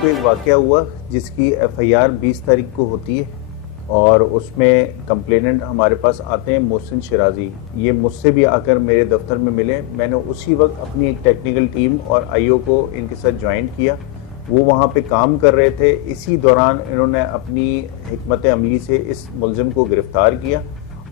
को एक वाक़या हुआ जिसकी एफआईआर 20 तारीख को होती है और उसमें कंप्लेनेंट हमारे पास आते हैं मोहसिन शिराजी। ये मुझसे भी आकर मेरे दफ्तर में मिले। मैंने उसी वक्त अपनी एक टेक्निकल टीम और आईओ को इनके साथ ज्वाइन किया। वो वहाँ पे काम कर रहे थे। इसी दौरान इन्होंने अपनी हिकमत अमली से इस मुलजिम को गिरफ़्तार किया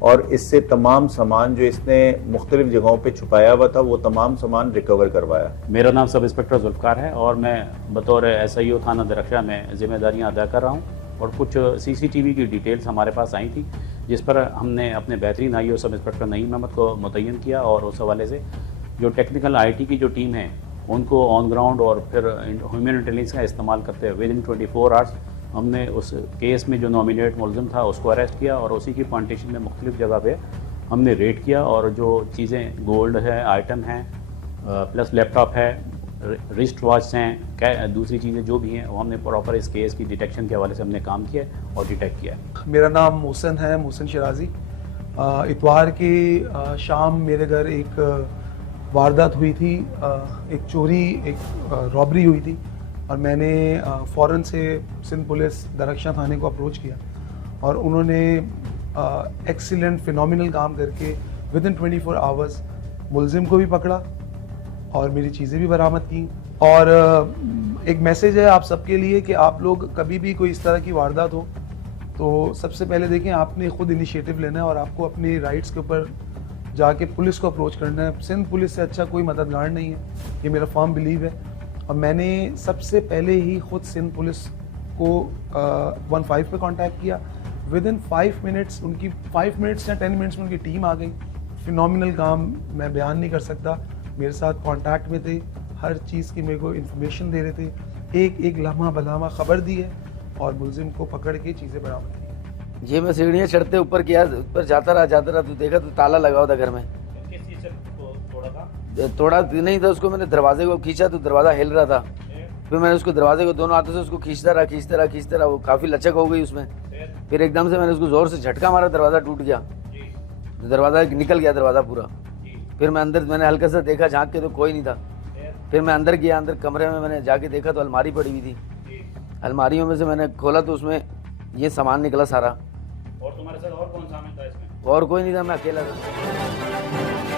और इससे तमाम सामान जो इसने मुख्तलिफ जगहों पे छुपाया हुआ था वो तमाम सामान रिकवर करवाया। मेरा नाम सब इंस्पेक्टर जुल्फ़कार है और मैं बतौर SIO थाना दरख्शा में ज़िम्मेदारियां अदा कर रहा हूं और कुछ CCTV की डिटेल्स हमारे पास आई थी जिस पर हमने अपने बेहतरीन IO sub inspector Naeem Ahmad को मुतय्यन किया और उस हवाले से जो टेक्निकल IT की जो टीम है उनको ऑन ग्राउंड और फिर ह्यूमन इंटेलिजेंस का इस्तेमाल करते हुए विदिन 24 आवर्स हमने उस केस में जो नॉमिनेट मुलज़िम था उसको अरेस्ट किया और उसी की प्लांटेशन में मुख्तलिफ जगह पे हमने रेड किया और जो चीज़ें गोल्ड है, आइटम हैं, प्लस लैपटॉप है, रिस्ट वॉच हैं, दूसरी चीज़ें जो भी हैं वो हमने प्रॉपर इस केस की डिटेक्शन के हवाले से हमने काम किया और डिटेक्ट किया है। मेरा नाम मोहसिन है, मोहसिन शिराजी। इतवार की शाम मेरे घर एक वारदात हुई थी, एक चोरी, एक रॉबरी हुई थी और मैंने फ़ौरन से सिंध पुलिस दरख्शा थाने को अप्रोच किया और उन्होंने एक्सीलेंट फिनोमिनल काम करके विदिन 24 आवर्स मुलजिम को भी पकड़ा और मेरी चीज़ें भी बरामद की। और एक मैसेज है आप सबके लिए कि आप लोग कभी भी कोई इस तरह की वारदात हो तो सबसे पहले देखें आपने ख़ुद इनिशिएटिव लेना है और आपको अपने राइट्स के ऊपर जाके पुलिस को अप्रोच करना है। सिंध पुलिस से अच्छा कोई मददगार नहीं है, ये मेरा फर्म बिलीव है। और मैंने सबसे पहले ही खुद सिंध पुलिस को 15 पे कांटेक्ट किया। विदिन 5 मिनट्स उनकी 5 मिनट्स या 10 मिनट्स में उनकी टीम आ गई। फिनोमिनल काम मैं बयान नहीं कर सकता। मेरे साथ कांटेक्ट में थे, हर चीज़ की मेरे को इन्फॉर्मेशन दे रहे थे, एक एक लम्हा बलम्हा खबर दी है और मुलजिम को पकड़ के चीज़ें बरामद की। ये मैं सीढ़ियाँ चढ़ते ऊपर किया, ऊपर जाता रहा तो देखा तो ताला लगा हुआ था घर में। किस चीज़ से तोड़ा था? तोड़ा नहीं था, उसको मैंने दरवाजे को खींचा तो दरवाज़ा हिल रहा था। फिर मैंने उसको दरवाजे को दोनों हाथों से उसको खींचता रहा, वो काफ़ी लचक हो गई उसमें। फिर एकदम से मैंने उसको ज़ोर से झटका मारा, दरवाज़ा टूट गया, दरवाज़ा निकल गया दरवाज़ा पूरा। फिर मैं अंदर मैंने हल्का सा देखा झाँक के तो कोई नहीं था। फिर मैं अंदर गया, अंदर कमरे में मैंने जाके देखा तो अलमारी पड़ी हुई थी। अलमारियों में से मैंने खोला तो उसमें ये सामान निकला सारा। और तुम्हारे साथ और कौन शामिल था इसमें? और कोई नहीं था, मैं अकेला था।